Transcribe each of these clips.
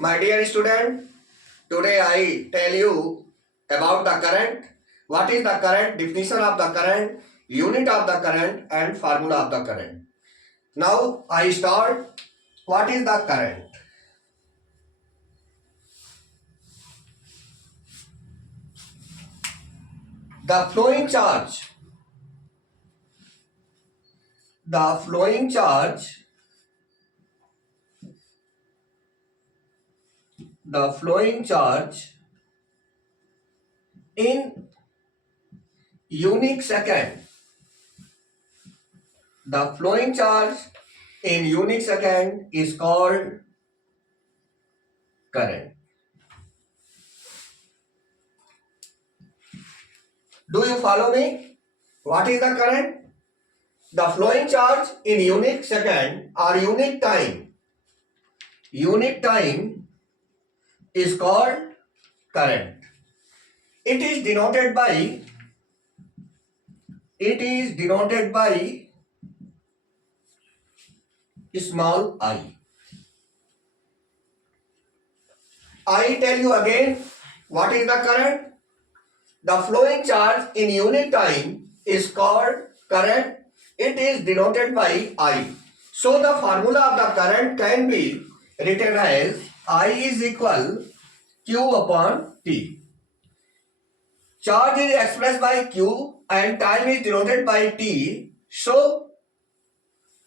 My dear student, today I tell you about the current. What is the current? Definition of the current, unit of the current, and formula of the current. Now I start. What is the current? The flowing charge. The flowing charge. The flowing charge in unit second. The flowing charge in unit second is called current. Do you follow me? What is the current? The flowing charge in unit second or unit time. Unit time is called current. It is denoted by small I. I tell you again, what is the current? The flowing charge in unit time is called current. It is denoted by I. So the formula of the current can be written as I is equal Q upon T. Charge is expressed by Q and time is denoted by T. So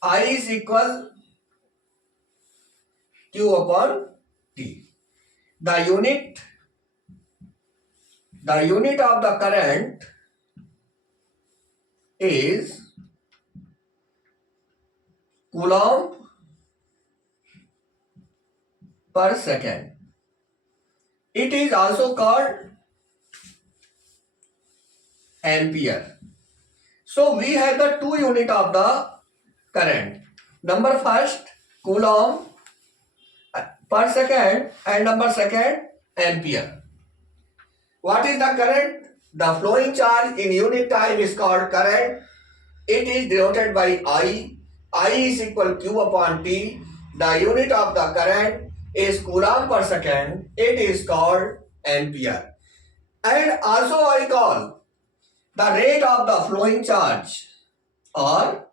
I is equal Q upon T. The unit of the current is Coulomb per second. It is also called ampere. So we have the two unit of the current. Number first, Coulomb per second, and number second, ampere. What is the current? The flowing charge in unit time is called current. It is denoted by I. I is equal Q upon T. The unit of the current is Coulomb per second. It is called ampere. And also I call the rate of the flowing charge, or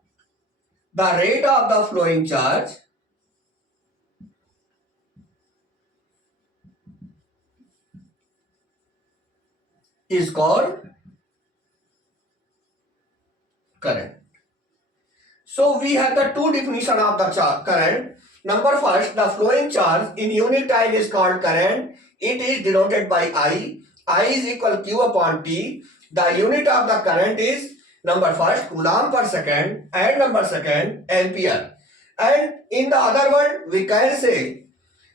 the rate of the flowing charge is called current. So we have the two definition of the current. Number first, the flowing charge in unit time is called current. It is denoted by I. I is equal Q upon T. The unit of the current is number first Coulomb per second and number second ampere. And in the other word, we can say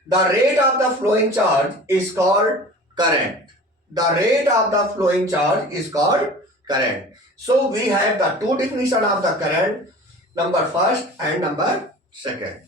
the rate of the flowing charge is called current. The rate of the flowing charge is called current. So we have the two definition of the current, number first and number second.